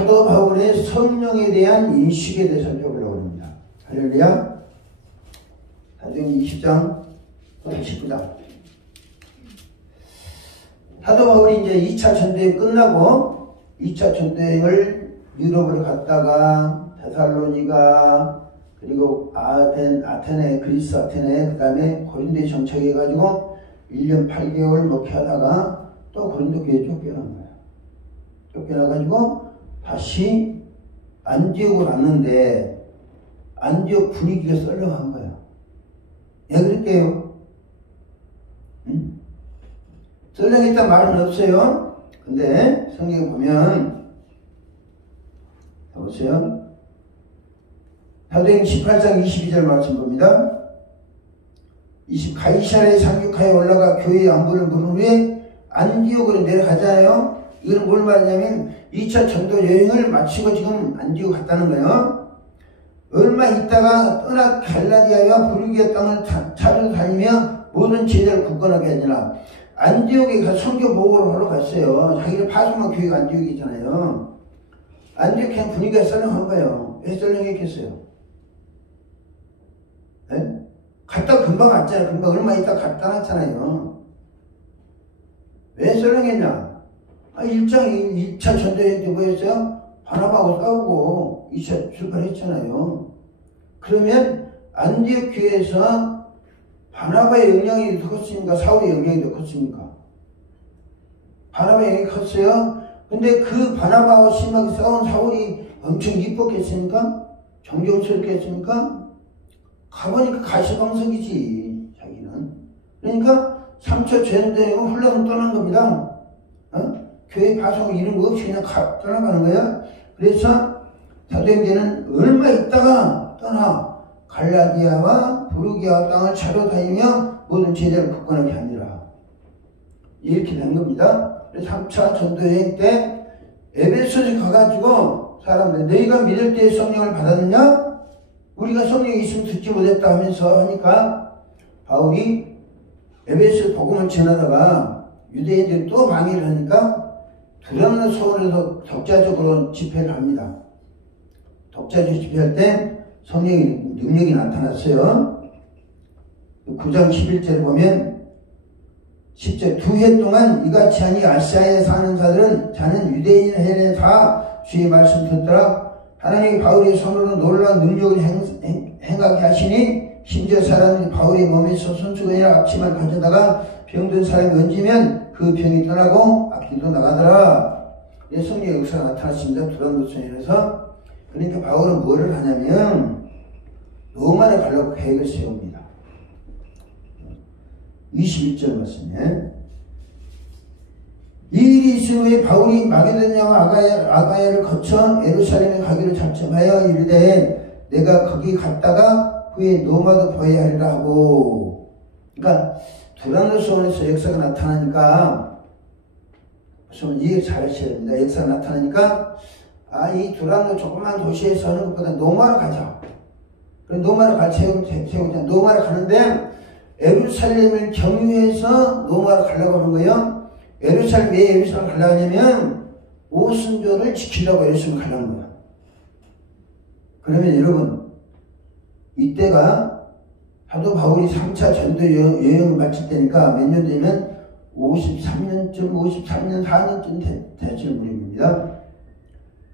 사도 바울의 성령에 대한 인식에 대해서 살펴보려고 합니다. 할렐루야. 사도행전 20장 19장. 사도 바울이 이제 2차 전도여행 끝나고 2차 전도여행을 유럽을 갔다가 데살로니가 그리고 아테네, 그리스 아테네, 그 다음에 고린도에 정착해가지고 1년 8개월 목회하다가 또 고린도 교회에 쫓겨난 거예요. 쫓겨나가지고 다시 안디옥으로 왔는데 안디옥 분위기가 썰렁한 거예요. 왜 그럴게요? 응? 썰렁했단 말은 없어요. 근데 성경에 보면 보세요. 사도행전 18장 22절 말씀 봅니다. 가이사랴에 상륙하여 올라가 교회의 안부를 물은 후에 안디옥으로 내려가잖아요. 이건 뭘 말하냐면 2차 전도 여행을 마치고 지금 안디옥 갔다는 거예요. 얼마 있다가 떠나 갈라디아와 부르기아 땅을 차로 다니며 모든 제자를 굳건하게 하니라. 안디옥에 가서 선교 보고를 하러 갔어요. 자기를 파송한 교회가 안디옥이잖아요. 안디옥 분위기가 썰렁한 거예요. 왜 썰렁했겠어요? 네? 갔다 금방 왔잖아요. 금방 얼마 있다 갔다 왔잖아요. 왜 썰렁했냐? 2차 전도여행 때 뭐였어요? 바나바하고 싸우고 2차 출발했잖아요. 그러면 안디옥 교회에서 바나바의 영향이 더 컸습니까? 사울의 영향이 더 컸습니까? 바나바의 영향이 컸어요. 근데 그 바나바와 심하게 싸운 사울이 엄청 이뻤겠습니까? 존경스럽겠습니까? 가보니까 가시방석이지, 자기는. 그러니까 3차 전도여행은 훌렁 떠난 겁니다. 교회 파송 이런 거 없이 그냥 떠나가는 거야. 그래서 사도행전은 얼마 있다가 떠나 갈라디아와 부르기아 땅을 차로 다니며 모든 제자를 굳건하게 하니라. 이렇게 된 겁니다. 그래서 3차 전도여행 때 에베소에 가가지고 사람들 너희가 믿을 때 성령을 받았느냐? 우리가 성령이 있으면 듣지 못했다 하면서 하니까 바울이 에베소 복음을 전하다가 유대인들이 또 방해를 하니까 두렵는 소원에서 독자적으로 집회를 합니다. 독자적 집회할 때 성령의 능력이 나타났어요. 9장 11절에 보면 10절 두 해 동안 이같이 하니 아시아에 사는 자는 유대인 헬레 다 주의 말씀 듣더라. 하나님이 바울의 손으로 놀라운 능력을 행하게 하시니 심지어 사람들이 바울의 몸에서 손수건이나 앞치마를 가져다가 병든 사람이 얹으면 그 병이 떠나고 악기도 나가더라. 성령의 역사가 나타났습니다. 두란노선에서. 그러니까 바울은 뭐를 하냐면 로마에 가려고 계획을 세웁니다. 21절 말씀에 이 일이 있은 후에 바울이 마게도냐와 아가야를 거쳐 예루살렘에 가기로 작정하여 이르되 내가 거기 갔다가 후에 로마도 보아야 하리라 하고. 그러니까 두란노선에서 역사가 나타나니까 무슨 이해 잘 하셔야 됩니다. 역사가 나타나니까 이 두란노 조그만 도시에서 하는 것보다 로마로 가자. 그럼 로마로 갈 세우자. 로마로 가는데 예루살렘을 경유해서 로마로 가려고 하는 거예요. 예루살렘 왜 예루살렘 가려고 하냐면 오순절을 지키려고 예루살렘 가려는 거야. 그러면 여러분 이때가 사도 바울이 3차 전도 여행을 마칠 때니까 몇 년 되면 53년 4년쯤 됐을 무렵입니다.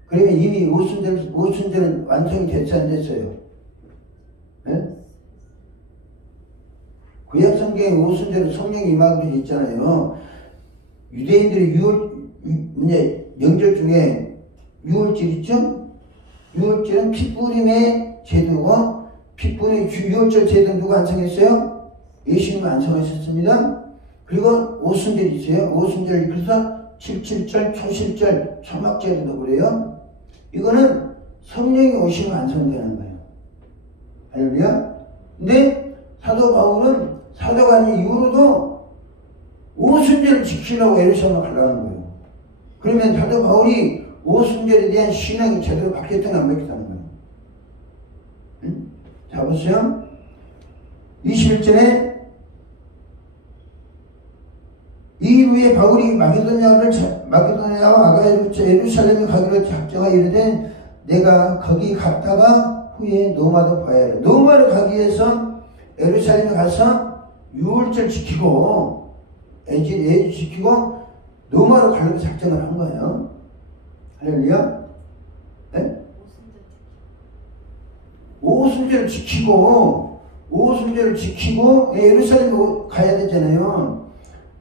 그러면 이미 오순절은 완성이 됐지 안 됐어요? 네? 구약 성경에 오순절은 성령이 임하는 게 있잖아요. 유대인들이 명절 중에 6월절 있죠? 6월절은 핏부림의 제도고 핏부림의 주 6월절 제도는 누가 완성했어요? 예수님이 완성하셨습니다. 그리고 오순절이 있어요. 오순절 그래서 77절, 초실절, 초막절이라고 그래요. 이거는 성령이 오시면 완성되는 거예요. 할렐루야. 근데 사도 바울은 사도관 이후로도 오순절을 지키려고 예루살렘을 가려는 거예요. 그러면 사도 바울이 오순절에 대한 신앙이 제대로 바뀌었다는 안 바뀌었다는 거예요. 응? 자 보세요. 21절에 이 후에 바울이 마게도냐와 아가야 예루살렘에 가기로 작정하여 이르되 내가 거기 갔다가 후에 노마도 봐야 해. 노마를 가기 위해서 예루살렘에 가서 유월절 지키고 애주 지키고 노마로 가려고 작정을 한 거예요. 할렐루야. 네? 오순절을 지키고 예루살렘에 가야 되잖아요.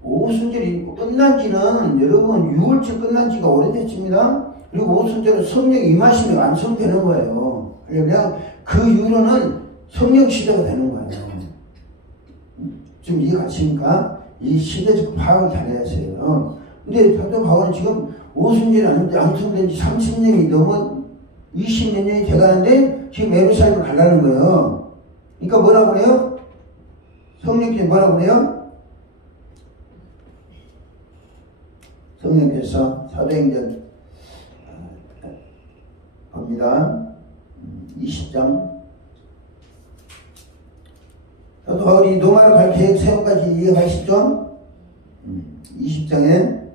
오순절이 끝난 지는 여러분 6월절 끝난 지가 오래됐습니다. 그리고 오순절은 성령 임하심이 완성되는 거예요. 그러면 그 이후로는 성령 시대가 되는 거예요. 지금 이해가십니까? 이 시대적 파악을 잘해야 하세요. 근데 사도 바울은 지금 오순절이 완성된 지 30년이 넘어 20몇 년이 돼가는데 지금 예루살렘을 가려는 거예요. 그러니까 뭐라고 그래요? 성령께서 뭐라고 그래요? 성령께서 사도행전 봅니다. 20장. 사도 바울이 노마로 갈 계획 세움까지 이해가시죠? 20장에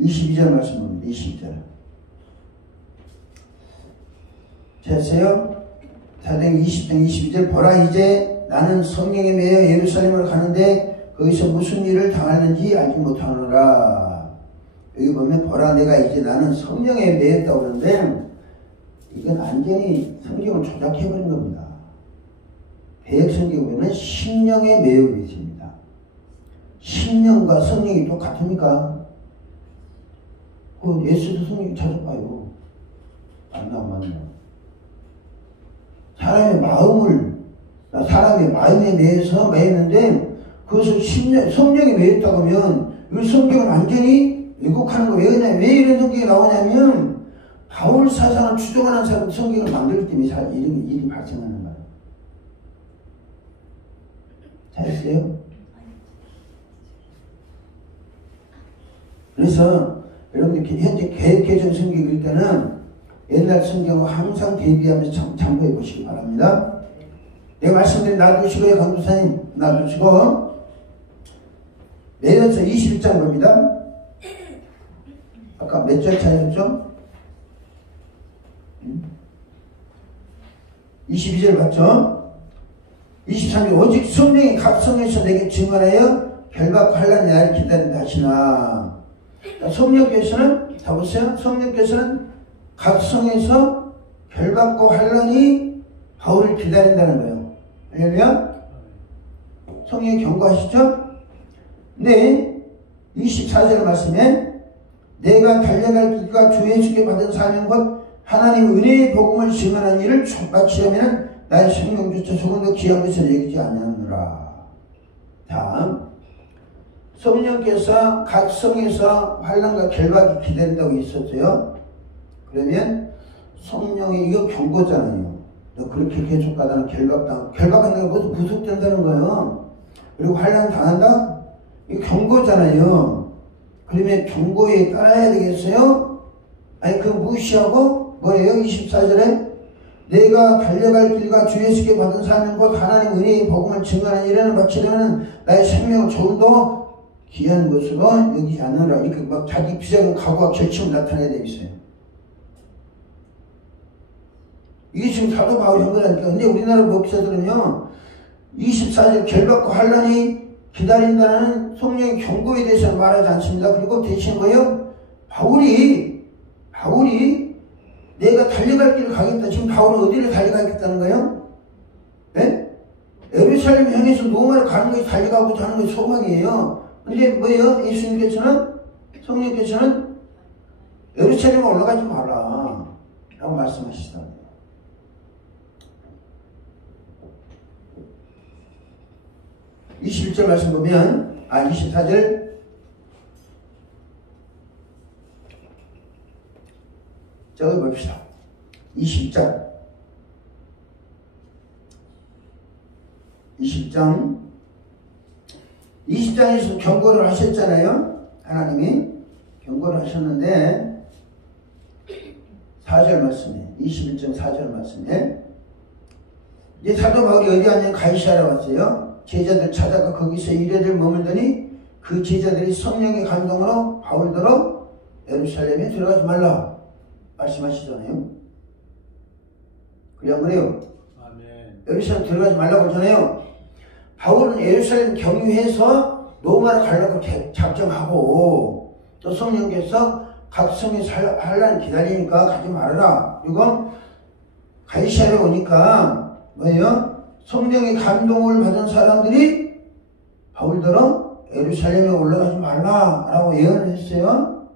22절 말씀 봅니다. 22절. 됐어요? 사도행전 20장 22절. 보라 이제 나는 성령에 매여 예루살렘을 가는데 거기서 무슨 일을 당하는지 알지 못하노라. 여기 보면 보라 내가 이제 나는 성령에 매였다고 그러는데 이건 완전히 성경을 조작해버린 겁니다. 배역성경에 보면 심령에 매여 있습니다. 심령과 성령이 똑같습니까? 예수도 성령이 찾아봐요. 맞나. 사람의 마음에 매여서 매였는데 그것을 성령이 매였다고 하면 이 성경을 완전히 왜곡하는 거. 왜 그러냐면 왜 이런 성경이 나오냐면 바울 사상을 추종하는 사람이 성경을 만들기 때문에 이런 일이 발생하는 거예요. 잘했어요? 그래서 여러분들 현재 개혁개정 성경 읽을 때는 옛날 성경과 항상 대비하면서 참고해 보시기 바랍니다. 내가 말씀드린 놔두시고요. 강도사님 놔두시고 내려서 21장 봅니다. 아까 몇 절 차이였죠? 22절 봤죠? 23절 오직 성령이 각 성에서 내게 증언하여 결박과 환난의 날을 기다린다 하시나. 성령께서는 다 보세요. 성령께서는 각 성에서 결박과 환난이 바울을 기다린다는 거예요. 왜냐면 성령이 경고하시죠? 네, 24절 말씀에 내가 달려갈 길과 주 예수께 받은 사명 곧 하나님 은혜의 복음을 증언하는 일을 마치려면 나의 생명조차 조금 더 귀한 것을 여기지 않느니라. 다음, 성령께서 각 성에서 환난과 결박이 기다린다고 있었어요. 그러면 성령이 이거 경고잖아요. 너 그렇게 계속 가다가 결박한다는 것도 구속된다는 거예요. 그리고 환난 당한다? 이거 경고잖아요. 그러면 경고에 따라야 되겠어요? 아니 그 무시하고 뭐예요? 24절에 내가 달려갈 길과 주 예수께 받은 사명 곧 하나님 은혜의 복음을 증언하는 일에는 마치려는 나의 생명을 조금 더 귀한 것으로 여기지 않느라. 이렇게 막 자기 비자금 각오와 결심을 나타내야 되겠어요. 이게 지금 사도 바울이 한 거라니까. 근데 우리나라 목사들은요 24절 결박과 환난이 기다린다는 성령의 경고에 대해서는 말하지 않습니다. 그리고 대신 뭐예요? 바울이 내가 달려갈 길을 가겠다. 지금 바울은 어디를 달려가겠다는 거예요? 네? 예루살렘 향해서 노마를 가는 것이 달려가고자 하는 것이 소망이에요. 근데 뭐예요? 예수님께서는 성령께서는 예루살렘에 올라가지 마라 라고 말씀하시더라고요. 21절 말씀 보면 24절 저기 봅시다. 20장에서 경고를 하셨잖아요. 하나님이 경고를 하셨는데 4절 말씀에 21장 4절 말씀에 이제 사도 바울이 어디 왔냐면 가이사랴 왔어요. 제자들 찾아가 거기서 이래들 머물더니 그 제자들이 성령의 감동으로 바울더러 예루살렘에 들어가지 말라 말씀하시잖아요. 그래 안 그래요? 아멘. 예루살렘 들어가지 말라고 하잖아요. 바울은 예루살렘 경유해서 로마로 가려고 작정하고 또 성령께서 각 성에 살라는 기다리니까 가지 말아라. 그리고 가이사랴에 오니까 뭐예요? 성령의 감동을 받은 사람들이 바울더러 예루살렘에 올라가지 말라라고 예언을 했어요.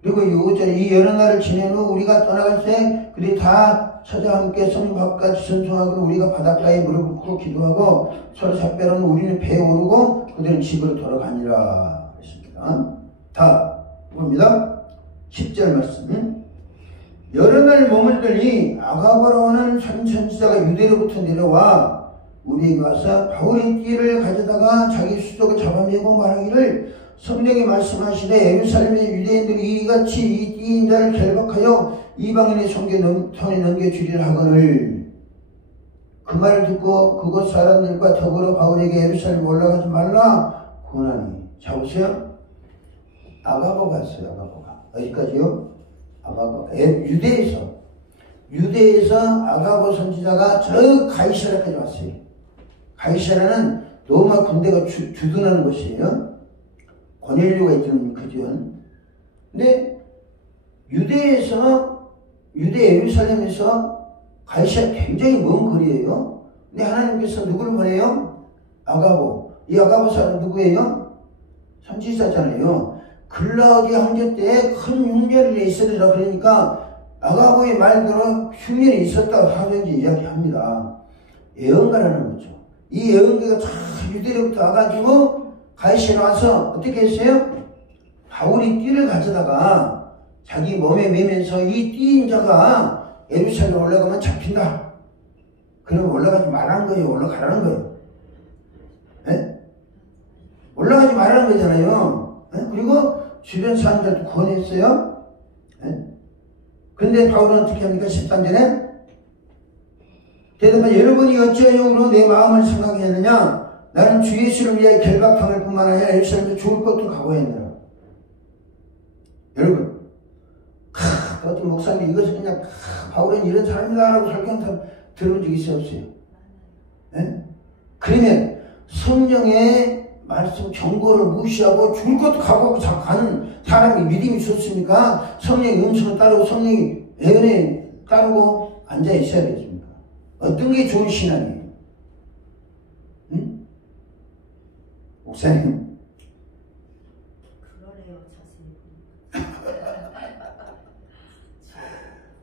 그리고 이 여러 날을 지낸 후 우리가 떠나갈 때 그들이 다 서자 함께 성곽까지 전송하고 우리가 바닷가에 무릎 꿇고 기도하고 서로 작별하는 우리는 배에 오르고 그들은 집으로 돌아가니라 그랬습니다. 다 봅니다. 10절 말씀. 여러 날 머물더니 아가보라고 하는 선지자가 유대로부터 내려와 우리에게 와서 바울의 띠를 가져다가 자기 수족을 잡아내고 말하기를 성령이 말씀하시되 예루살렘의 유대인들이 이같이 이 띠인 자를 결박하여 이방인의 손에 넘겨주리라 하거늘 그 말을 듣고 그곳 사람들과 더불어 바울에게 예루살렘 올라가지 말라 권하니. 자 보세요. 아가보가 있어요. 아가보가 어디까지요? 아가보 유대에서 아가보 선지자가 저 가이사랴까지 왔어요. 가이사랴는 로마 군대가 주둔하는 곳이에요. 고넬료가 있던 그 지원. 근데 유대 예루살렘에서 가이사랴 굉장히 먼 거리예요. 근데 하나님께서 누구를 보내요? 아가보. 이 아가보 사람 누구예요? 선지자잖아요. 글라우디아 황제 때 큰 흉년이 있었다. 그러니까 아가보의 말대로 흉년이 있었다고 사도행전 이야기합니다. 예언가라는 거죠. 이 예언가가 다 유대로부터 와가지고 가이사랴에 와서 어떻게 했어요? 바울이 띠를 가져다가 자기 몸에 매면서 이 띠인 자가 예루살렘에 올라가면 잡힌다. 그러면 올라가지 말라는 거예요. 올라가라는 거예요. 네? 올라가지 말라는 거잖아요. 네? 그리고 주변 사람들도 권했어요. 네? 근데 바울은 어떻게 합니까? 13절에 대답하여 여러분이 어찌하여 내 마음을 생각해야 하느냐? 나는 주 예수를 위하여 결박당할 뿐만 아니라 예루살렘에 죽을 것도 각오했느라. 여러분, 어떤 목사님이 이것을 그냥 바울은 이런 사람이다라고 설교한 사람 들은 적 있어요? 없어요? 네? 그러면 성령의 말씀 경고를 무시하고 죽을 것도 각오하고 가는 사람이 믿음이 좋습니까? 성령의 음성을 따르고 성령의 예언에 따르고 앉아 있어야 되겠습니까? 어떤 게 좋은 신앙이에요? 응? 목사님. 그러네요, 자세히.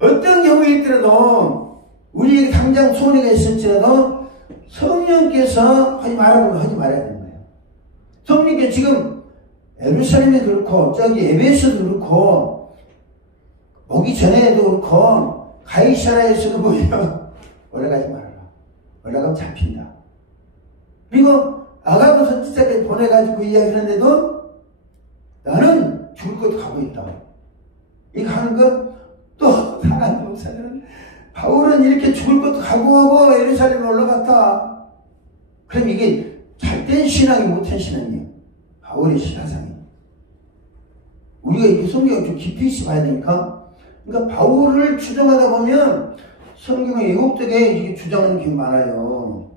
어떤 경우에 있더라도 우리에게 당장 손해가 있을지라도 성령께서 하지 말아야 되는 거예요. 성령께서 지금 예루살렘에도 그렇고 저기 에베소도 그렇고 오기 전에도 그렇고 가이사랴에서도 뭐예요? 올라가지 말아라. 올라가면 잡힌다. 그리고 아가보 선지자까지 보내가지고 이야기하는데도 나는 죽을 것도 가고 있다. 이 가는 것 또 다른 목사는 바울은 이렇게 죽을 것도 각오하고 예루살렘에 올라갔다. 그럼 이게 잘된 신앙이 못한 신앙이에요. 바울의 신앙이. 우리가 이렇게 성경을 좀 깊이 있어 봐야 되니까. 그러니까 바울을 추정하다 보면 성경의 왜곡되게 이렇게 주장하는 게 많아요.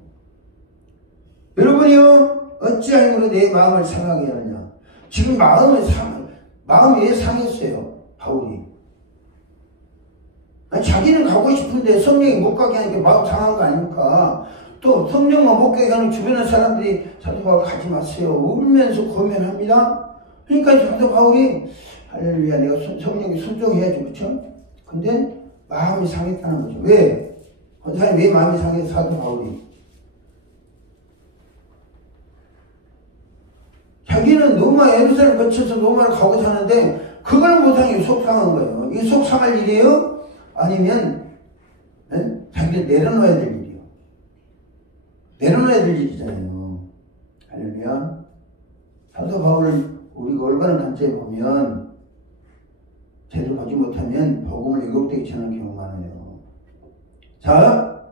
여러분이요, 어찌하여 내 마음을 상하게 하느냐. 지금 마음이 왜 상했어요? 바울이. 아니, 자기는 가고 싶은데 성령이 못 가게 하니까 마음 상한 거 아닙니까? 또 성령만 못 가게 하는 주변의 사람들이 사도 바울 가지 마세요. 울면서 고민합니다. 그러니까 사도 바울이 할렐루야, 내가 성령이 순종해야지, 그렇죠? 근데 마음이 상했다는 거죠. 왜? 그 사람이 왜 마음이 상해서 사도 바울이? 자기는 로마 예루살렘 거쳐서 로마를 가고자 하는데 그걸 못하니 속상한 거예요. 이게 속상할 일이에요? 아니면 자기를 내려놓아야 될 일이에요. 내려놓아야 될 일이잖아요. 할렐루야. 사도 바울을 우리가 올바른 단체에 보면 제대로 보지 못하면 복음을 왜곡되게 전하는 경우가 많아요. 자,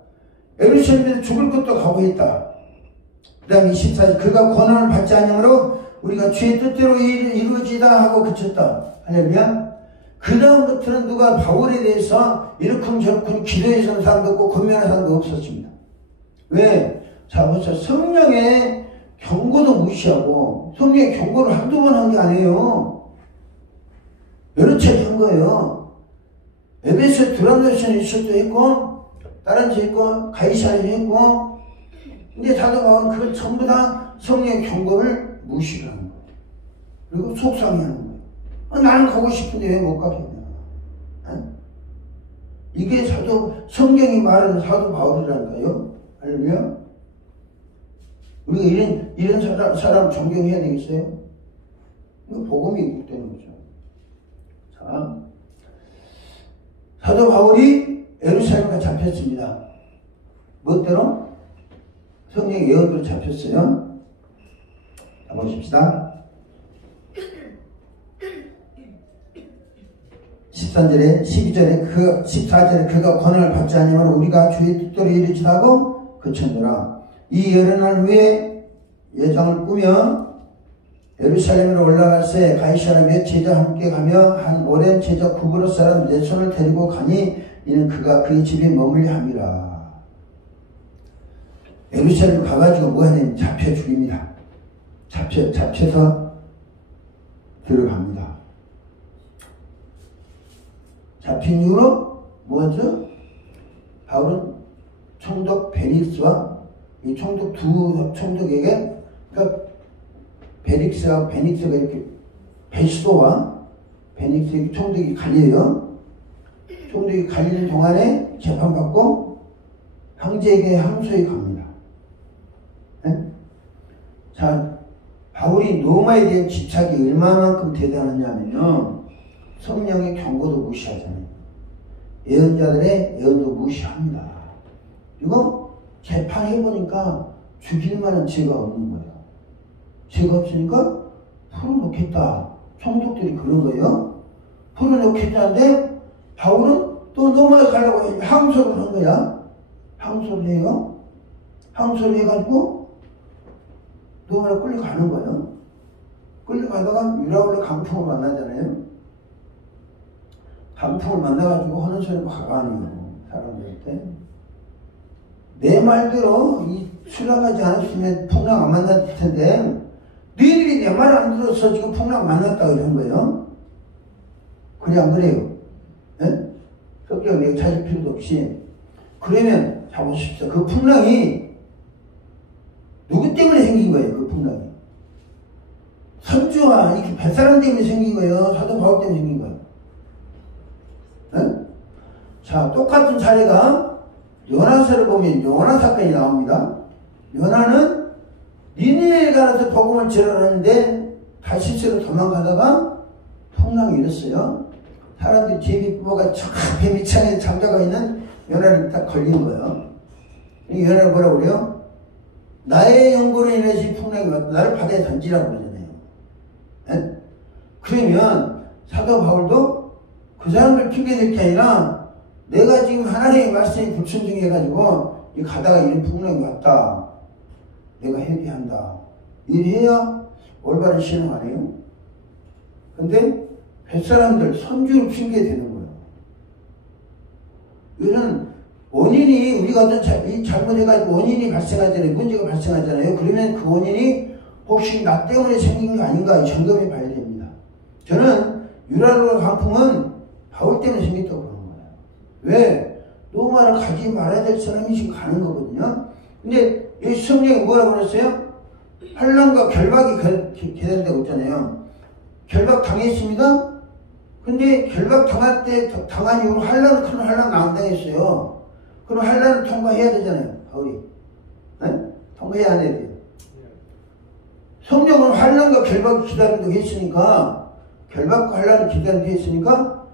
예루살렘에서 죽을 것도 각오했다. 그 다음 24절 그가 권한을 받지 않으므로 우리가 주의 뜻대로 이루어지다 하고 그쳤다. 할렐루야. 그 다음부터는 누가 바울에 대해서 이렇쿵저렇쿵 기도해 주는 사람도 없고 권면하는 사람도 없었습니다. 왜? 자 보세요. 성령의 경고도 무시하고 성령의 경고를 한두 번 한 게 아니에요. 여러 차례 한 거예요. 에베소 드란노스는 있을 때 했고 다른 데 했고 가이사르에 했고 근데 사도 바울은 그걸 전부 다 성령의 경고를 무시를 하는 거예요. 그리고 속상해하는 거예요. 나는 가고 싶은데 왜 못 가겠냐. 이게 성경이 말하는 사도 바울이라니까요. 할렐루야. 우리가 이런 사람 존경해야 되겠어요? 이거 복음이 있다는 거죠. 자, 사도 바울이 예루살렘에 잡혔습니다. 멋대로? 성령의 예언대로 잡혔어요. 자, 보십시다. 13절에, 12절에, 14절에 그가 권한을 받지 아니하면 우리가 주의 뜻대로 이루지라고 그쳤노라. 이 여러 날 후에 예정을 꾸며 예루살렘으로 올라갈새 가이사랴 몇 제자 함께 가며 한 오랜 제자 구브로 사람 네 손을 데리고 가니 이는 그가 그의 집에 머물려 함이라. 예루살렘 가가지고 뭐 하냐면 잡혀 죽입니다. 잡혀서 들어갑니다. 잡힌 이후로 뭐죠? 바울은 총독 베닉스와 이 총독 두 총독에게 그러니까 베닉스가 이렇게 베스도와 베닉스의 총독이 갈려요. 총독이 갈리는 동안에 재판받고 황제에게 항소에 갑니다. 네? 자, 바울이 로마에 대한 집착이 얼마만큼 대단하냐면요. 성령의 경고도 무시하잖아요. 예언자들의 예언도 무시합니다. 이거 재판해보니까 죽일 만한 죄가 없는 거예요. 죄가 없으니까 풀어놓겠다. 총독들이 그런 거예요. 풀어놓겠다는데 바울은 또 넘어가려고 항소를 한 거야. 항소를 해요. 항소를 해가지고 넘어가 끌려가는 거예요. 끌려가다가 유라굴로 강풍을 만나잖아요. 강풍을 만나가지고 하는 소리 막 아니에요. 사람들한테. 내 말대로 수락하지 않았으면 풍랑 안 만났을 텐데 너희들이 내 말 안 들어서 지금 풍랑 만났다고 이런 거예요. 그래 안 그래요? 예? 성경 내가 찾을 필요도 없이. 그러면 잡으십시오. 그 풍랑이 누구 때문에 생긴 거예요? 그 풍랑이. 선주와 이렇게 뱃사람 때문에 생긴 거예요? 사도 바울 때문에 생긴 거예요? 예? 자, 똑같은 사례가 요나서를 보면 요나 사건이 나옵니다. 요나는 니네에 가서 복음을 전하는데 다시스로 도망가다가 풍랑이 일었어요. 사람들이 제비 부모가 저 뱀이 창에 잠자가 있는 요나를 딱 걸린 거예요. 이 요나를 뭐라고 그래요? 나의 연고로 인해서 이 풍랑이 왔다. 나를 바다에 던지라고 그러잖아요. 예? 그러면 사도 바울도 그 사람들 핑계댈 게 아니라 내가 지금 하나님의 말씀에 불순종해가지고 이 가다가 이런 풍랑이 왔다. 내가 회개한다. 이래야 올바른 신앙 아니에요? 근데 뱃사람들 선주를 핑계대는 거예요. 이거는 원인이 우리가 어떤 잘못해가지고 원인이 발생하잖아요. 문제가 발생하잖아요. 그러면 그 원인이 혹시 나 때문에 생긴 거 아닌가 점검해 봐야 됩니다. 저는 유라굴로 강풍은 바울 때문에 생겼다고 그러는 거예요. 왜? 로마를 가지 말아야 될 사람이 지금 가는 거거든요. 근데 여기 성경이 뭐라고 그랬어요? 환난과 결박이 기다린다고 했잖아요. 결박 당했습니다. 근데 결박 당한 이후로 큰 환난 안 당했어요. 그럼 환난을 통과해야 되잖아요. 바울이. 네? 통과해야 안 해야 돼요. 성경은 환난과 결박이 기다린다고 했으니까 결박과 환난을 기다린다고 했으니까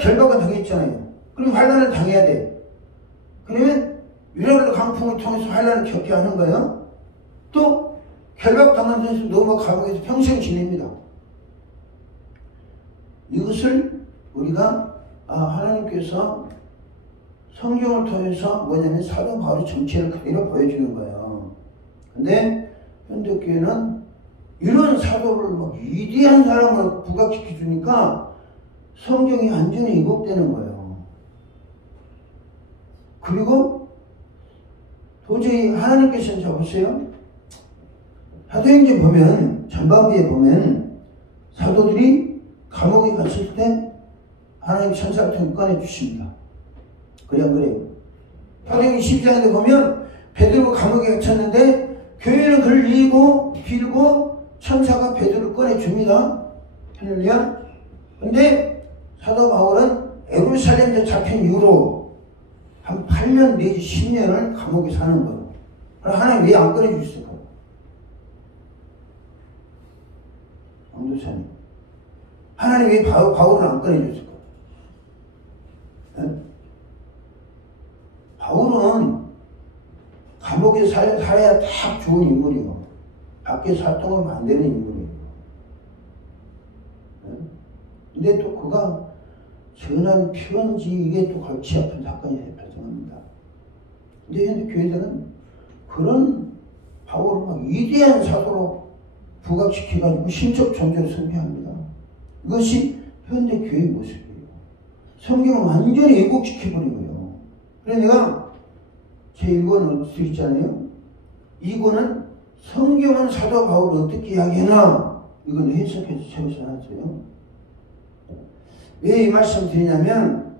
결박은 당했잖아요. 그럼 환난을 당해야 돼. 그러면 유라굴로 강풍을 통해서 환난을 겪게 하는 거예요. 또 결박 당한 선수 노마 감옥에서 평생 지냅니다. 이것을 우리가 하나님께서 성경을 통해서 뭐냐면 사도 바울의 정체를 그대로 보여주는 거예요. 근데 현대교회는 이런 사도를 막 위대한 사람을 부각시켜 주니까 성경이 완전히 왜곡되는 거예요. 그리고 도저히 하나님께서는 자 보세요. 사도행전 보면 전반부에 보면 사도들이 감옥에 갔을 때 하나님 천사를 통해 꺼내 주십니다. 그래 그래요. 사도행전 12장에 보면 베드로가 감옥에 갇혔는데 교회는 그를 이고 빌고 천사가 베드로를 꺼내 줍니다. 할렐루야. 근데 사도 바울은 예루살렘에 잡힌 이후로 한 8년 내지 10년을 감옥에 사는 거예요. 그럼 하나님 왜 안 꺼내 주셨을까? 왕도사님, 하나님 왜 바울을 안 꺼내 줬을까? 네? 바울은 감옥에 살아야 딱 좋은 인물이고 밖에 활동하면 안 되는 인물이에요. 네? 근데 또 그가 전한 편지 이게 또 골치 아픈 사건이 발생합니다. 근데 현대 교회들은 그런 바울을 막 위대한 사도로 부각시켜가지고 신적 존재를 숭배합니다. 이것이 현대 교회의 모습이에요. 성경을 완전히 왜곡시켜버리고요. 그래서 내가 제 1권을 수 있잖아요. 2권은 성경은 사도 바울을 어떻게 이야기했나 이건 해석해서 책을 써놨어요. 왜 이 말씀 드리냐면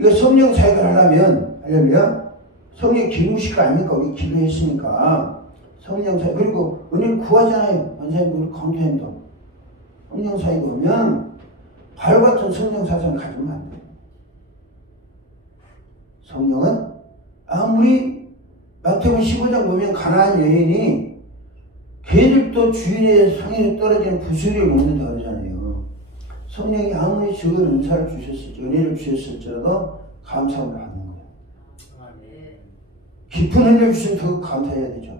이거 성령 사역을 하려면 할렐루야 성령 기무식 아닙니까? 우리 기도했으니까 성령 사역 그리고 은혜를 구하잖아요. 원사님 우리 강조행동 성령 사역이 오면 바로 같은 성령 사상을 가지면 안 돼요. 성령은 아무리 마태복음 15장 보면 가나안 여인이 걔들도 주인의 성인에 떨어지는 부수리를 먹는다 그러잖아요. 성령이 아무리 적은 은사를 주셨을지 은혜를 주셨을지라도 감사를 하는 거예요. 깊은 은혜를 주시면 더 감사해야 되죠.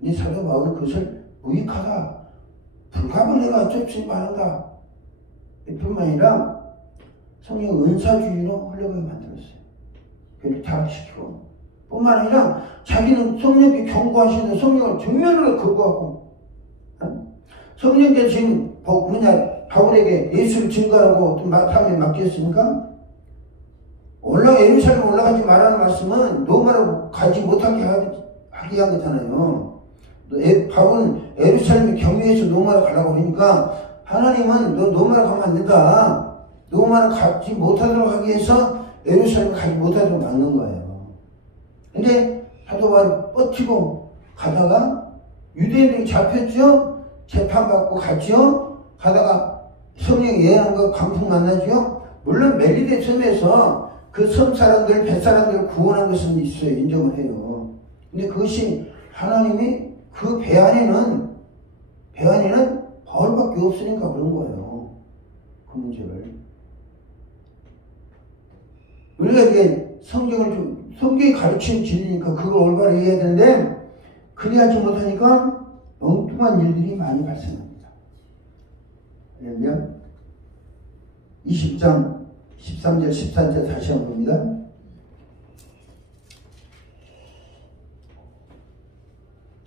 근데 사도 바울은 그것을 무익하다 불가분해가 어쩔지 말한다 뿐만 아니라 성령 은사주의로 흘러가게 만들었어요. 그를 타락시키고 뿐만 아니라 자기는 성령께 경고하시는 성령을 정면으로 거부하고 성령께 지금 바울에게 예수를 증거하고 마음에 맡겼으니까 예루살렘 올라가지 말라는 말씀은 노마로 가지 못하게 하게 한 거잖아요. 바울은 예루살렘 경유해서 노마로 가려고 하니까 하나님은 너 노마로 가면 안 된다. 노마로 가지 못하도록 하기 위해서 예루살렘 가지 못하도록 막는 거예요. 근데 사도 바울이 버티고 가다가 유대인들이 잡혔죠. 재판받고 갔죠. 가다가 성령이 예언한 거 광풍 만나죠. 물론 멜리데 섬에서 그 섬 사람들, 뱃 사람들을 구원한 것은 있어요. 인정을 해요. 근데 그것이 하나님이 그 배 안에는 바울밖에 없으니까 그런 거예요. 그 문제를. 우리가 이게 성경이 가르치는 진리니까 그걸 올바로 이해해야 되는데, 그리하지 못하니까 엉뚱한 일들이 많이 발생합니다. 그러면 20장 13절 14절 다시 한번 봅니다.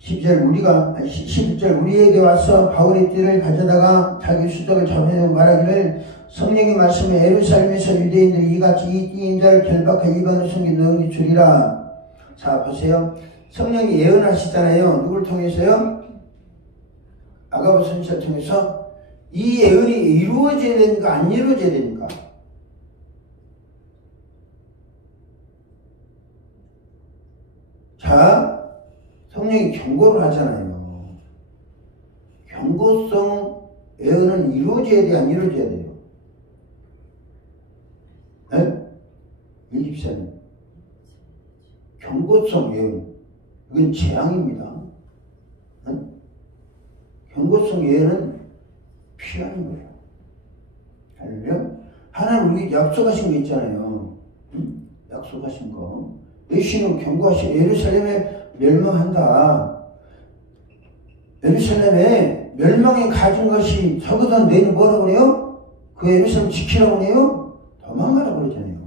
11절 우리에게 와서 바울의 띠를 가져다가 자기 수족을 전해내고 말하기를 성령의 말씀에 예루살렘에서 유대인들이 이같이 이 띠인 자를 결박한 이방을 숨긴 너희 주리라. 자 보세요. 성령이 예언하시잖아요. 누굴 통해서요? 아가보 선지자를 통해서. 이 예언이 이루어져야 됩니까? 안 이루어져야 됩니까? 자, 성령이 경고를 하잖아요. 경고성 예언은 이루어져야 돼, 안 이루어져야 돼요? 네? 읽읍시다. 경고성 예언. 이건 재앙입니다. 네? 경고성 예언은 피하는 거예요. 할렐루야? 하나님 우리에게 약속하신 거 있잖아요. 약속하신 거. 예수님은 경고하신 예루살렘에 멸망한다. 예루살렘에 멸망에 가진 것이 적어도 내는 뭐라고 그래요? 그 예루살렘 지키라고 그래요? 도망가라고 그러잖아요.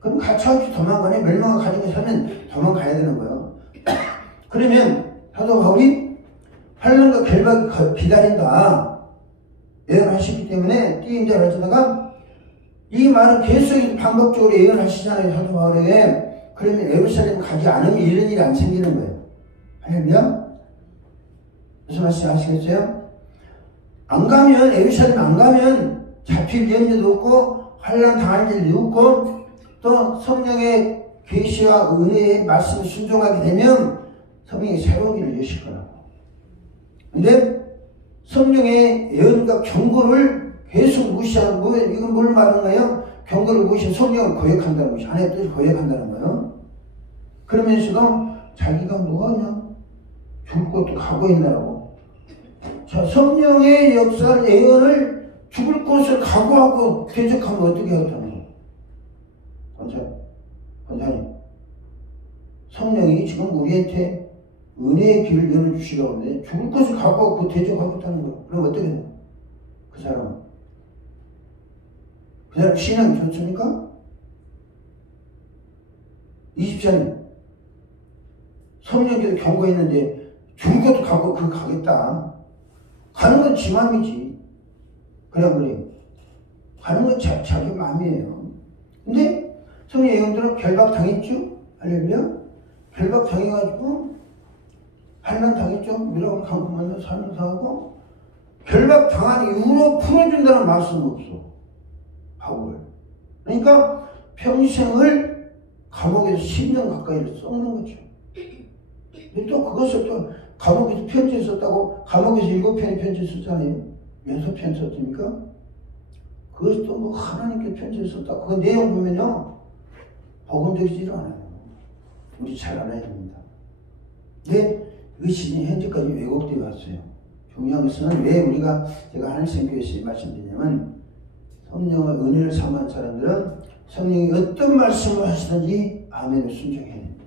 그럼 가차없이 도망가네. 멸망을 가진 것이 하면 도망가야 되는 거예요. 그러면 사도 바울이 환난과 결박이 기다린다 예언하시기 때문에 띄임자를 하시다가 이 말은 계속 반복적으로 예언하시잖아요. 사도 바울에게. 그러면 예루살렘 가지 않으면 이런 일이 안 생기는 거예요. 할렐루야? 무슨 말씀 아시겠어요? 안 가면, 예루살렘 안 가면 잡힐 염려도 없고 환난 당할 일도 없고 또 성령의 계시와 은혜의 말씀을 순종하게 되면 성령이 새로운 길을 여실 거라고. 근데 성령의 예언과 경고를 계속 무시하는 거예요. 이건 뭘 말하는 거예요? 경고를 무시하고 성령을 거역한다는 것이 하나님의 뜻을 거역한다는 거예요. 그러면서도 자기가 뭐하냐? 죽을 것도 각오했나라고. 자, 성령의 역사를 예언을 죽을 것을 각오하고 대적하면 어떻게 하겠다는 거예요? 권사님, 성령이 지금 우리한테 은혜의 길을 열어주시라고 하는데 죽을 것을 각오하고 대적하겠다는 거예요. 그럼 어떻게 해요? 그 사람 신앙이 좋습니까? 20장 성령께서 경고했는데 죽을 것도 각오 가겠다. 가는 건 지 마음이지. 그래. 가는 건 자기 마음이에요. 근데 성령 예언들은 결박당했죠? 할렐루야? 결박당해가지고 환난 당했죠? 미라고 강구만도 삶을 당하고 결박당한 이후로 풀어준다는 말씀은 없어. 바울을. 그러니까 평생을 감옥에서 10년 가까이를 썩는 거죠. 근데 또 그것을 또 감옥에서 편지를 썼다고 감옥에서 7편의 편지를 썼잖아요. 몇 편 썼습니까? 그것이 또 뭐 하나님께 편지를 썼다. 그 내용 보면요. 복음적이지도 않아요. 우리 잘 알아야 됩니다. 근데 의신이 현재까지 왜곡되어 왔어요. 중요한 것은 왜 제가 하늘생교에서 말씀드리냐면 성령의 은혜를 삼은 사람들은 성령이 어떤 말씀을 하시든지 아멘을 순종해야 됩니다.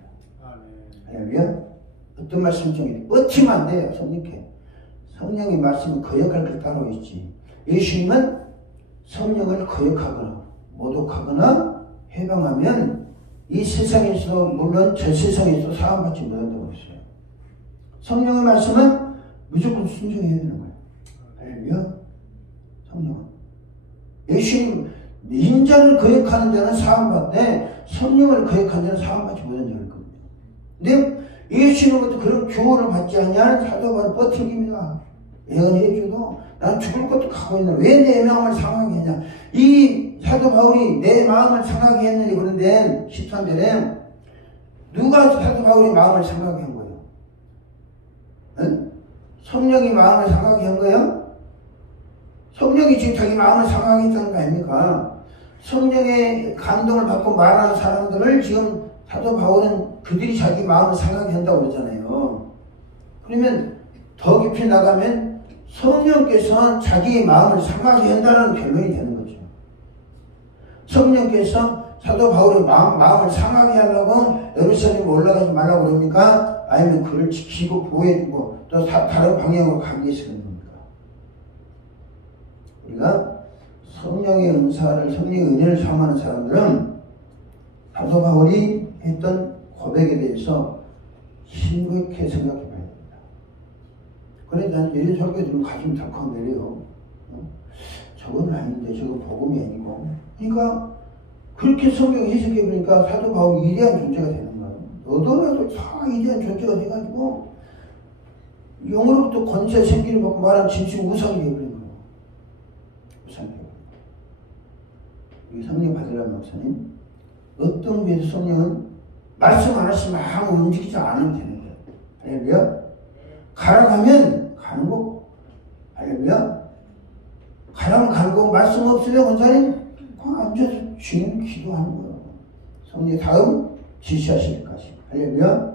할렐루야. 어떤 말씀을 정해 뻗치면 안 돼요. 성령의 말씀은 거역할 게 따로 있지. 예수님은 성령을 거역하거나 모독하거나 해방하면 이 세상에서 물론 저 세상에서 사함받지 못한다고 했어요. 성령의 말씀은 무조건 순종해야 되는 거예요. 할렐루야. 성령은 예수님 인자를 거역하는 자는 사함받되 성령을 거역하는 자는 사함받지 못한 자일 겁니다. 근데 예수님부터 그런 교훈을 받지 않냐는 사도 바울을 버팅깁니다. 예언해줘도 난 죽을 것도 각오했나. 왜 내 마음을 상하게 했냐. 이 사도 바울이 내 마음을 상하게 했느니 그런데 13절에 누가 사도 바울의 마음을 상하게 한 거예요? 응? 성령이 마음을 상하게 한 거예요? 성령이 지금 자기 마음을 상하게 했다는 거 아닙니까? 성령의 감동을 받고 말하는 사람들을 지금 사도 바울은 그들이 자기 마음을 상하게 한다고 그러잖아요. 그러면 더 깊이 나가면 성령께서 자기 마음을 상하게 한다는 결론이 되는 거죠. 성령께서 사도 바울의 마음을 상하게 하려고 예루살렘에 올라가지 말라고 그럽니까? 아니면 그를 지키고 보호해주고 또 다른 방향으로 가기 위해서 그런 겁니까? 우리가 성령의 성령의 은혜를 사모하는 사람들은 사도 바울이 했던 고백에 대해서 심각하게 생각해 봐야 됩니다. 그래, 난 예전 설교에 들으면 가슴이 덜컥 내려요. 저건 아닌데, 저건 복음이 아니고. 그러니까, 그렇게 성경 해석해 보니까 사도 바울이 위대한 존재가 되는 거예요. 너도나도 다 위대한 존재가 돼가지고, 영으로부터 권세 생기를 받고 말하는 진심 우상이 되어버린 거예요. 우상이 되어버린 거예요. 우리 성령 받으려면 목사님, 어떤 위에서 성령은 말씀 안 하시면 아무 움직이지 않으면 되는 거예요. 할렐루야. 가라고 하면 가는 거고. 할렐루야. 가라면 가는 거고. 말씀 없으면 원사님 앉아서 주님 기도하는 거예요. 성령 다음 지시하실 것이. 할렐루야.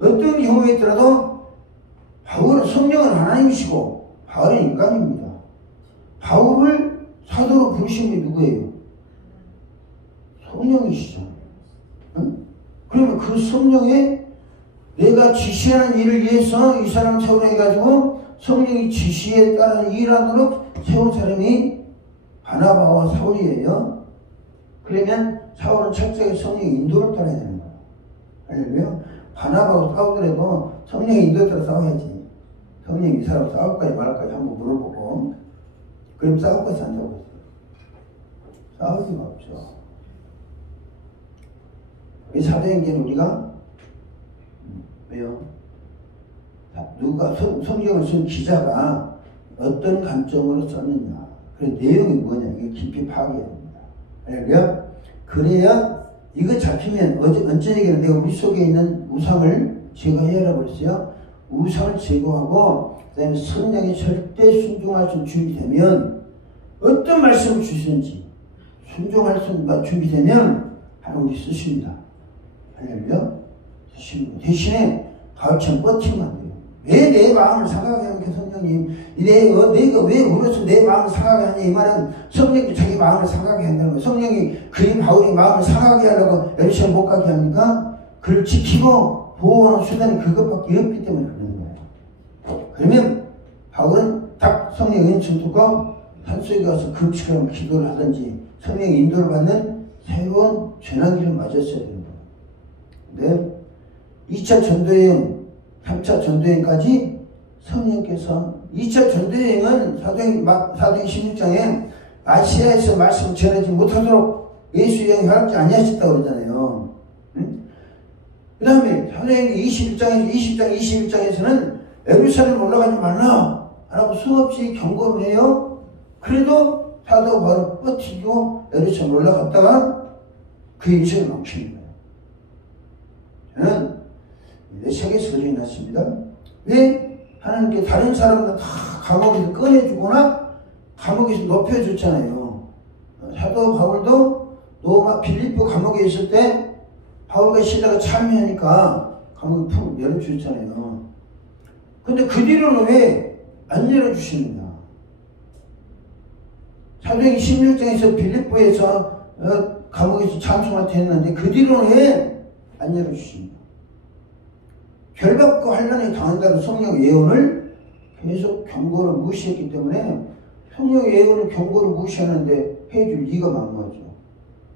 어떤 경우에 있더라도 바울은 성령은 하나님이시고 바울은 인간입니다. 바울을 사도로 부르신 게 누구예요? 성령이시죠. 응? 그러면 그 성령에 내가 지시하는 일을 위해서 이 사람 세워내가지고 성령이 지시에 따른 일하도록 세운 사람이 바나바와 사울이에요. 그러면 사울은 철저하게 성령의 인도를 따라야 되는 거예요. 할렐루야. 바나바하고 싸우더라도 성령이 인도대로 싸워야지. 성령이 이 사람 싸울까지 말까지 한번 물어보고, 그럼 싸울 것이 안 되고 있어요. 싸울 수가 없죠. 이 사도행전은 우리가, 왜요? 누가, 성경을 쓴 기자가 어떤 관점으로 썼느냐. 그 내용이 뭐냐. 이게 깊이 파악해야 됩니다. 알겠어요? 그래야, 이거 잡히면, 언제에게는 내가 우리 속에 있는 우상을 제거해야 버렸어요. 우상을 제거하고, 그 다음에 성령에 절대 순종할 수 준비되면, 어떤 말씀을 주시는지, 순종할 수 준비되면, 하나님 우리 쓰십니다. 할렐루야? 쓰십니다. 대신에, 가을처럼 뻗치면 안 돼요. 왜 내 마음을 상하게 하는 성령님? 내가 왜 울어서 내 마음을 상하게 하냐? 이 말은 성령이 자기 마음을 상하게 한다는 거예요. 성령이 바울이 마음을 상하게 하려고 예루살렘 못 가게 합니까? 그를 지키고 보호하는 수단이 그것밖에 없기 때문에 그러는 거예요. 그러면 바울은 딱 성령의 은총 듣고 산속에 가서 금식하면 기도를 하든지 성령의 인도를 받는 새로운 전환기를 맞았어야 되는 거예요. 근데 2차 전도여행, 3차 전도여행까지 성령께서 2차 전도여행은 사도행 16장에 아시아에서 말씀을 전하지 못하도록 예수 여행 허락지 아니하셨다고 그러잖아요. 응? 그 다음에 사도행 21장에서는 예루살렘 올라가지 말라 라고 수없이 경고를 해요. 그래도 사도 바로 버티고 예루살렘 올라갔다가 그 인생을 망치는 거예요. 저는 내 책에 소리 났습니다. 왜? 하나님께 다른 사람들 다 감옥에서 꺼내주거나 감옥에서 높여줬잖아요. 사도 바울도 로마 빌립보 감옥에 있을 때 바울과 실라가 참여하니까 감옥에 푹 열어주셨잖아요. 근데 그 뒤로는 왜 안 열어주시느냐? 사도행전 16장에서 빌립보에서 감옥에서 참송한테 했는데 그 뒤로는 왜 안 열어주십니까? 결박과 환난이 당한다는 성령 예언을 계속 경고를 무시했기 때문에 성령 예언을 경고를 무시하는데 해줄 이가 막무하죠.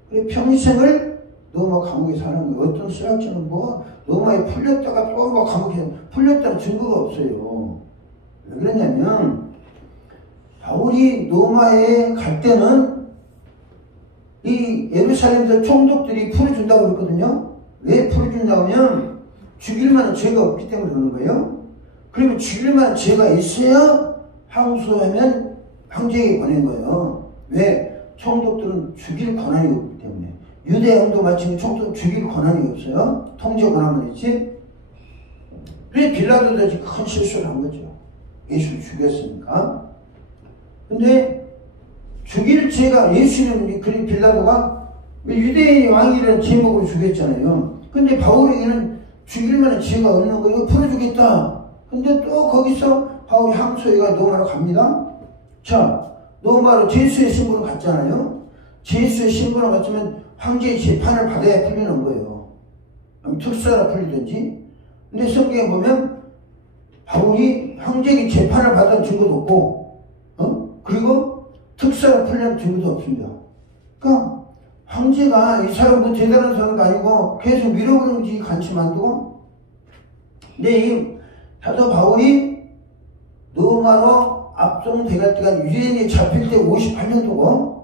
그래 평생을 노마 감옥에 사는 거예요. 어떤 신학자는 노마에 풀렸다가 또 감옥에 풀렸다는 증거가 없어요. 왜 그러냐면 바울이 노마에 갈 때는 이 예루살렘에서 총독들이 풀어준다고 그랬거든요. 왜 풀어준다고 하면 죽일 만한 죄가 없기 때문에 그러는 거예요. 그러면 죽일 만한 죄가 있어야 항소하면 황제에게 보낸 거예요. 왜? 총독들은 죽일 권한이 없기 때문에. 유대인도 마찬가지로 총독은 죽일 권한이 없어요. 통제 권한만 있지. 그래 빌라도도 큰 실수를 한 거죠. 예수를 죽였으니까. 근데 죽일 죄가 예수는 그래 빌라도가 유대인이 왕이라는 제목으로 죽였잖아요. 근데 바울에게는 죽일 만한 죄가 없는 거예요. 풀어주겠다. 근데 또 거기서 바울이 항소회가 노마로 갑니다. 자, 노마로 제수의 신분을 갖잖아요. 제수의 신분을 갖추면 황제의 재판을 받아야 풀리는 거예요. 특사라 풀리든지. 근데 성경에 보면 바울이 황제의 재판을 받은 증거도 없고, 그리고 특사라 풀리는 증거도 없습니다. 그러니까 황제가 이 사람 뭐 대단한 사람도 아니고 계속 밀어오는지 간치 만두고. 근데 이 사도 바울이 노마로 압송될 때가 유대인이 잡힐 때 58년도고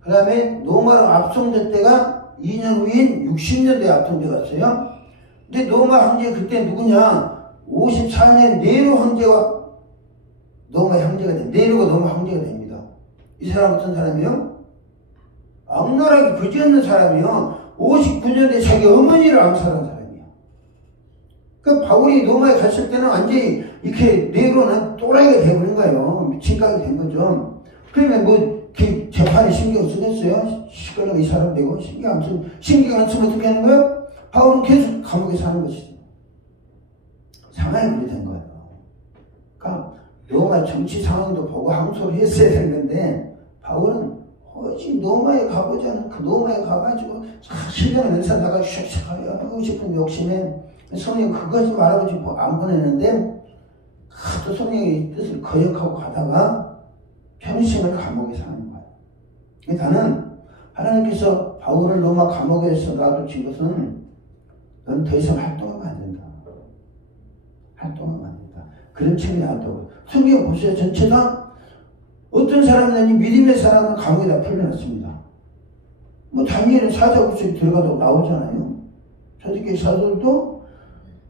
그 다음에 노마로 압송될 때가 2년 후인 60년도에 압송돼 갔어요. 근데 노마 황제 그때 누구냐? 54년 네로 황제가 노마 황제가 돼. 네로가 노마 황제가 됩니다. 이 사람 어떤 사람이요? 악랄하게 그지없는 사람이요. 59년에 자기 어머니를 암살한 사람이야. 그러니까 바울이 로마에 갔을 때는 완전히 이렇게 네로는 또라이가 돼버린 거예요. 미친각이 된 거죠. 그러면 뭐 재판에 신경 쓰겠어요? 시끄러워 이 사람 되고 신경 안 쓰면 어떻게 하는 거예요? 바울은 계속 감옥에 사는 것이죠. 상황이 그렇게 된 거예요. 그러니까 로마 정치 상황도 보고 항소를 했어야 되는데 바울은 어찌 노마에 가보자는 그 노마에 가가지고 신령한 연사다가 슉슉 하고 싶은 욕심에 성령 그것을 말하고 뭐 안 보내는데 또 성령의 뜻을 거역하고 가다가 평생을 감옥에 사는 거예요. 나는 하나님께서 바울을 로마 감옥에서 놔두신 것은 넌 더 이상 활동하면 안 된다. 활동하면 안 된다. 그런 책이 나왔다고. 성경 보세요. 전체 다 어떤 사람은 믿음의 사람은 감옥에다 풀려났습니다. 뭐 다니엘은 사자구석에 들어가도 나오잖아요. 초대교회 사도들도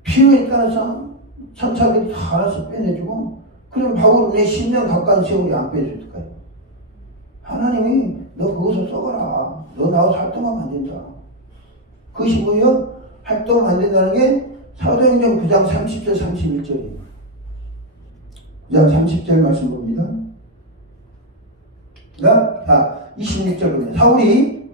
필요에 따라서 천사들이 다 알아서 빼내주고, 그럼 바울은 내 10년 가까운 세월이 안 빼줄까요? 하나님이 너 그것을 써거라. 너 나와서 활동하면 안 된다. 그것이 뭐예요? 활동하면 안 된다는 게 사도행전 9장 30절 31절이에요. 9장 30절 말씀 봅니다. 26절 봅니다. 사울이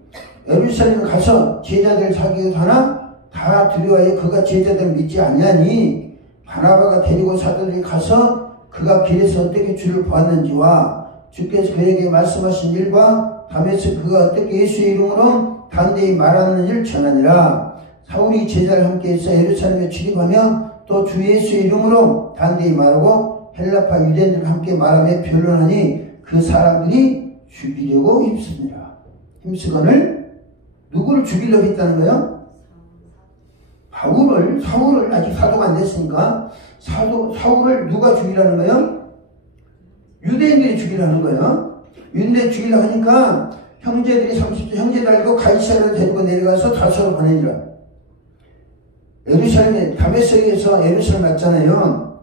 예루살렘에 가서 제자들 사귀고 하나 다 두려워하여 그가 제자들을 믿지 않냐니, 바나바가 데리고 사도들이 가서 그가 길에서 어떻게 주를 보았는지와 주께서 그에게 말씀하신 일과 밤에서 그가 어떻게 예수의 이름으로 담대히 말하는 일을 전하니라. 사울이 제자를 함께해서 예루살렘에 출입하며 또 주 예수의 이름으로 담대히 말하고 헬라파 유대인들과 함께 말하며 변론하니 그 사람들이 죽이려고 힘쓰거늘. 누구를 죽이려고 했다는 거예요? 사울을 아직 사도가 안 됐으니까 사울을 누가 죽이라는 거예요? 유대인들이 죽이라는 거예요. 유대인들이 죽이려고 하니까 형제들이 30조 형제 달고 가이사랴를 데리고 내려가서 다소로 보내니라. 예루살렘에 다메섹에서 예루살렘 왔잖아요.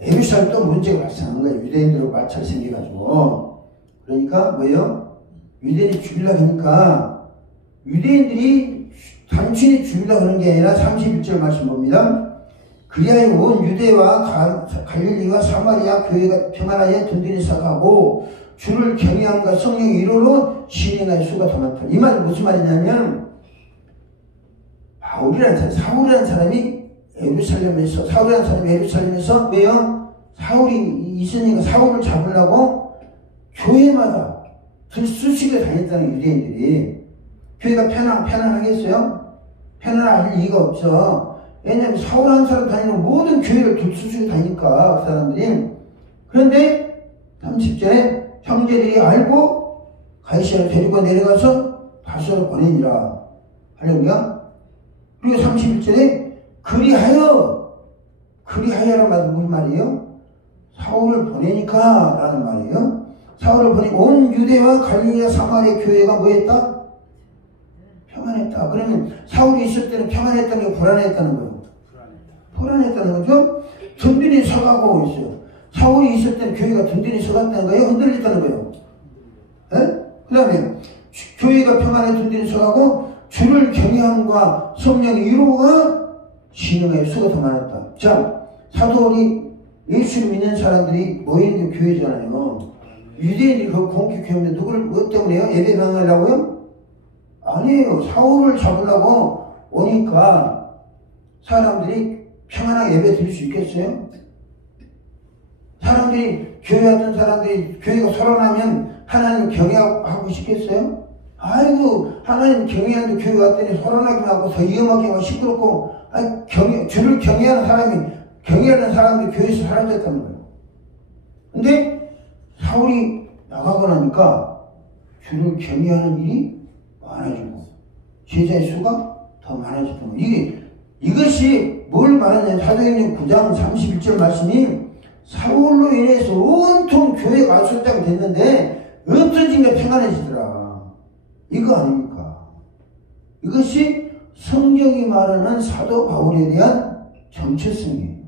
예루살렘 또 문제가 발생한 거예요. 유대인들하고 마찰이 생겨가지고. 그러니까 뭐예요? 유대인이 죽이려고 하니까 유대인들이 단순히 죽이려고 하는 게 아니라 31절 말씀 봅니다. 그리하여 온 유대와 갈릴리와 사마리아 교회가 평안하여 든든히 서가고 주를 경외함과 성령의 이로로 시행하여 수가 더 많다. 이 말은 무슨 말이냐면, 사울이라는 사람이 예루살렘에서 왜요? 사울이 있으니까 사울을 잡으려고 교회마다 들쑤시게 다녔다는 유대인들이. 교회가 편안하겠어요? 편안할 리가 없죠. 왜냐하면 사울 한 사람 다니는 모든 교회를 들쑤시게 다니까 그 사람들이. 그런데 30절에 형제들이 알고 가이사랴를 데리고 내려가서 다소로 보내니라. 할렐루야. 그리고 31절에 그리하여라는 말은 무슨 말이에요? 사울을 보내니까 라는 말이에요. 사울을 보내고 온 유대와 갈릴리와 사마리아 교회가 뭐했다? 평안했다. 그러면 사울이 있을 때는 평안했다는 게 불안했다는 거예요. 불안했다는 거죠. 든든히 서가고 있어요. 사울이 있을 때는 교회가 든든히 서갔다는 거예요? 흔들렸다는 거예요? 그 다음에 교회가 평안에 든든히 서가고 주를 경외함과 성령의 이로가 신앙의 수가 더 많았다. 자, 사도들이 예수를 믿는 사람들이 모이는 게 교회잖아요. 유대인들이 그 공식 교회인데 누구를 뭐 때문에요? 예배 방해하려고요? 아니에요. 사울을 잡으려고 오니까 사람들이 평안하게 예배 드릴 수 있겠어요? 사람들이, 교회 왔던 사람들이 교회가 서론하면 하나님 경외하고 싶겠어요? 아이고, 하나님 경외하는데 교회 왔더니 서론하기만 하고 더 위험하게 하고 시끄럽고, 주를 경외하는 사람들이 교회에서 사라졌다는 거예요. 근데 사울이 나가고 나니까 주를 경외하는 일이 많아지고 제자의 수가 더 많아졌던 거예요. 이것이 뭘 말하냐면 사도행전 9장 31절 말씀이 사울로 인해서 온통 교회가 아수장이 됐는데 없어진 게 평안해지더라. 이거 아닙니까? 이것이 성경이 말하는 사도 바울에 대한 정체성이에요.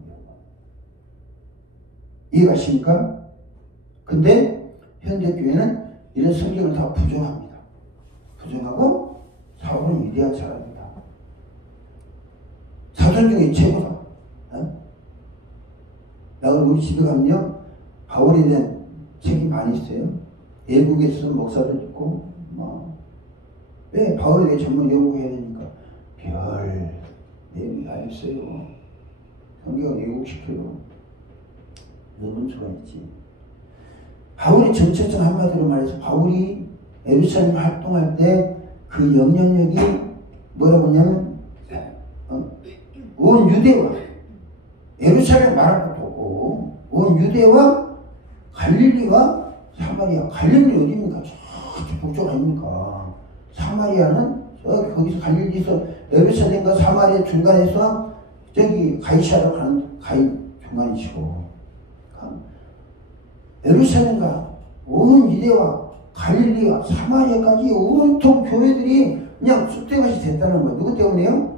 이해가십니까? 근데 현대 교회는 이런 성경을 다 부정합니다. 부정하고 사울은 위대한 사람이다. 사전 중에 최고다. 우리 집에 가면요, 바울에 대한 책이 많이 있어요. 외국에서 목사도 있고, 왜 바울에 대해 전문 연구해야 되니까 별 내용이 다 있어요. 성경을 왜곡시켜요. 이런 수가 있지. 바울의 정체성 한마디로 말해서 바울이 예루살렘 활동할 때 그 영향력이 뭐라고 하냐면 온 유대와 예루살렘 말할 것도 없고 온 유대와 갈릴리와 사마리아. 갈릴리 어디입니까? 저쪽 북쪽 아닙니까? 사마리아는 거기서 갈릴리에서 예루살렘과 사마리아 중간에서 저기 가이사랴로 가는 그만이시고 예루살렘과 온 유대와 갈릴리와 사마리아까지 온통 교회들이 그냥 쑥대밭이 됐다는 거예요. 누구 때문에요?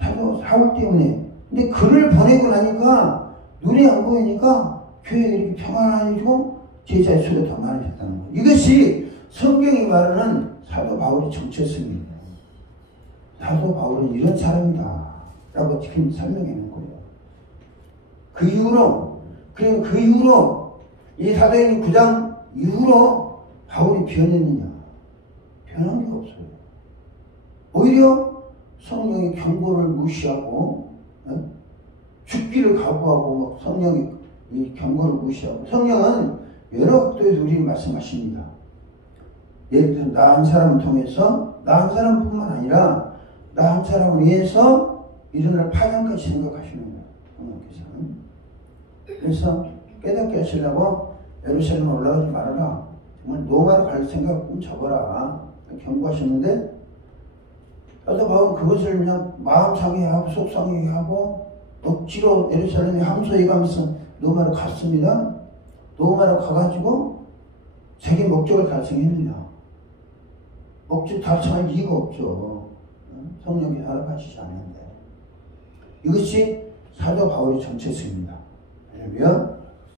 사도 사울 때문에. 근데 그를 보내고 나니까 눈에 안 보이니까 교회가 이렇게 평안해지고 제자의 수가 더 많아졌다는 거예요. 이것이 성경이 말하는 사도 바울의 정체성입니다. 사도 바울은 이런 사람이다 라고 지금 설명하는 거예요. 그 이후로 이 사도행전 9장 이후로 바울이 변했느냐? 변한 게 없어요. 오히려 성령의 경고를 무시하고 죽기를 각오하고 성령의 이 경고를 무시하고. 성령은 여러 각도에서 우리를 말씀하십니다. 예를 들어 나 한 사람을 통해서 나 한 사람뿐만 아니라 나 한 사람을 위해서 일어날 파장까지 생각하시는 거예요. 성령께서는. 그래서 깨닫게 하시려고 예루살렘에 올라가지 말아라. 정말 노마로 갈 생각 접어라. 경고하셨는데 사도 바울은 그것을 그냥 마음 상해하고 속 상해하고 억지로 예루살렘에 함소해가면서 노마로 갔습니다. 노마로 가가지고 자기 목적을 달성했느냐? 목적 달성할 이유가 없죠. 성령이 허락하시지 않는데. 이것이 사도 바울의 정체성입니다. 왜냐면